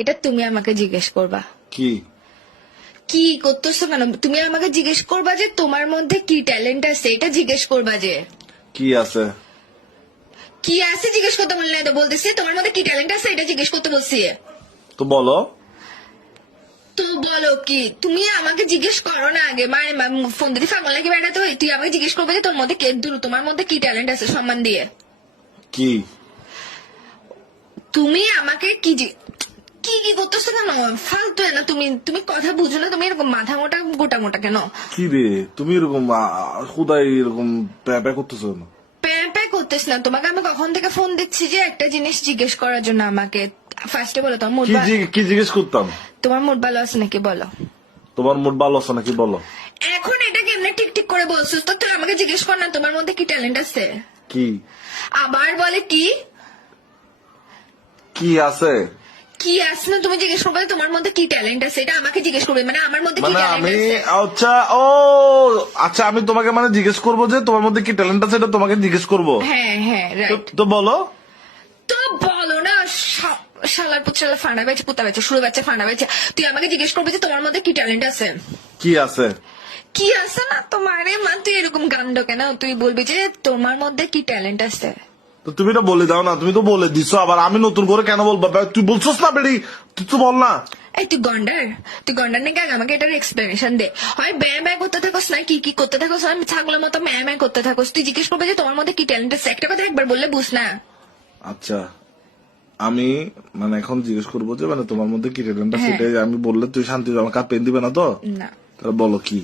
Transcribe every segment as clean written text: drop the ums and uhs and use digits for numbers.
এটা তুমি আমাকে জিজ্ঞেস করবা। কি কি করতেছো কেন? তুমি আমাকে জিজ্ঞেস করবা যে তোমার মধ্যে কি ট্যালেন্ট আছে, এটা জিজ্ঞেস করবা যে কি আছে? কি আছে জিজ্ঞেস করতে বললে না তো, বলতেছি তোমার মধ্যে কি ট্যালেন্ট আছে এটা জিজ্ঞেস করতে বলছি। তো বলো। তো বলো কি? তুমি আমাকে জিজ্ঞেস করো না আগে, মানে ফোন দিতে ফাগল নাকি বেড়াতে হয়? তুই আমাকে জিজ্ঞেস করবে যে তোর মধ্যে তোমার মধ্যে কি ট্যালেন্ট আছে সম্মান দিয়ে। কি তুমি আমাকে কি কি কি করতেছো কেন? ফালতু না তুমি, তুমি কথা বুঝো না? তুমি এরকম মাথা মোটা গোটা মোটা কেন? কি রে তুমি এরকম খুদাই এরকম প্যাপা করতেছো না? প্যাঁ করতেছ না। তোমাকে আমি কখন থেকে ফোন দিচ্ছি যে একটা জিনিস জিজ্ঞেস করার জন্য আমাকে। ফার্স্টে বলো তোমার মুড কি জিজ্ঞেস করতাম? তোমার মুড ভালো আছে নাকি বলো। তোমার মুড ভালো আছে নাকি বলো। এখন এটা কেমনে ঠিক ঠিক করে বলছিস? তো তুই আমাকে জিজ্ঞেস কর না তোমার মধ্যে কি ট্যালেন্ট আছে। কি আবার বলে কি কি আছে? কি আছে না, তুমি জিজ্ঞেস করবে তোমার মধ্যে কি ট্যালেন্ট আছে, এটা আমাকে জিজ্ঞেস করবে, মানে আমার মধ্যে কি মানে ট্যালেন্ট আমি আছে। আচ্ছা ও আচ্ছা আমি তোমাকে মানে জিজ্ঞেস করবো যে তোমার মধ্যে কি ট্যালেন্ট আছে, এটা তোমাকে জিজ্ঞেস করবো। হ্যাঁ হ্যাঁ রাইট। তো বলো। তো বলো না। শালার পুত্রালা ফাঁড়া বেছে পুতা বেছে শুরু বেছে ফাঁড়া বেছে। তুই আমাকে জিজ্ঞেস করবি যে তোমার মধ্যে কি ট্যালেন্ট আছে। কি আছে? কি আছে না তোমারে মা, তুই এরকম কাণ্ড কেন? তুই বলবি যে তোমার মধ্যে কি ট্যালেন্ট আছে। তো তুমি তো বলে দাও না, তুমি তো বলে দিছো, আবার আমি নতুন করে কেন বলবো? তুই বলছোস না বেড়ি, তুই তো বল না। এই তুই গন্ডার নাকি? আগে আমাকে এটার এক্সপ্লেনেশন দে। হয় ব্যয় ব্যয় করতে থাকোস না কি কি করতে থাকোস, আমি ছাগলের মতো ম্যায় করতে থাকোস। তুই জিজ্ঞেস করবে যে তোমার মধ্যে কি ট্যালেন্ট আছে, একটা কথা একবার বললে বুঝ না। আচ্ছা আমি মানে এখন জিজ্ঞেস করবো যে মানে তোমার মধ্যে কি ট্যালেন্ট আছে, হ্যাঁ। সেটাই আমি বললে তুই শান্তি আমার কাপ পেন দিবে না তো? না তাহলে বলো কি।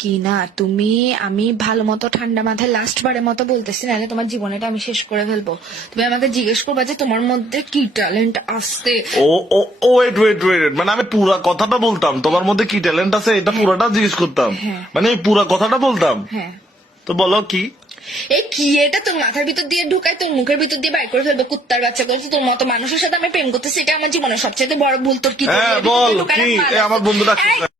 কি না তুমি, আমি ভালো মতো ঠান্ডা মাথায় লাস্ট বারের মতো বলতেছি, নাহলে তোমার জীবনটা আমি শেষ করে ফেলবো। তুমি আমাকে জিজ্ঞেস করবা যে তোমার মধ্যে কি ট্যালেন্ট আছে। ও ও ও ওয়েট ওয়েট ওয়েট, মানে আমি পুরা কথাটা বলতাম তোমার মধ্যে কি ট্যালেন্ট আছে, এটা পুরাটা জিজ্ঞেস করতাম, হ্যাঁ। মানে এই পুরা কথাটা বলতাম। হ্যাঁ। তো বলো কি। এই কি এটা তোর মাথার ভিতর দিয়ে ঢুকায় তোর মুখের ভিতর দিয়ে বাইর করে ফেলবো কুত্তার বাচ্চা করছে। তোর মতো মানুষের সাথে আমি প্রেম করতেছি, এটা আমার জীবনের সবচেয়ে বড় ভুল। তোর কি হ্যাঁ বল কি, আমার বন্ধু ডাকতেছে।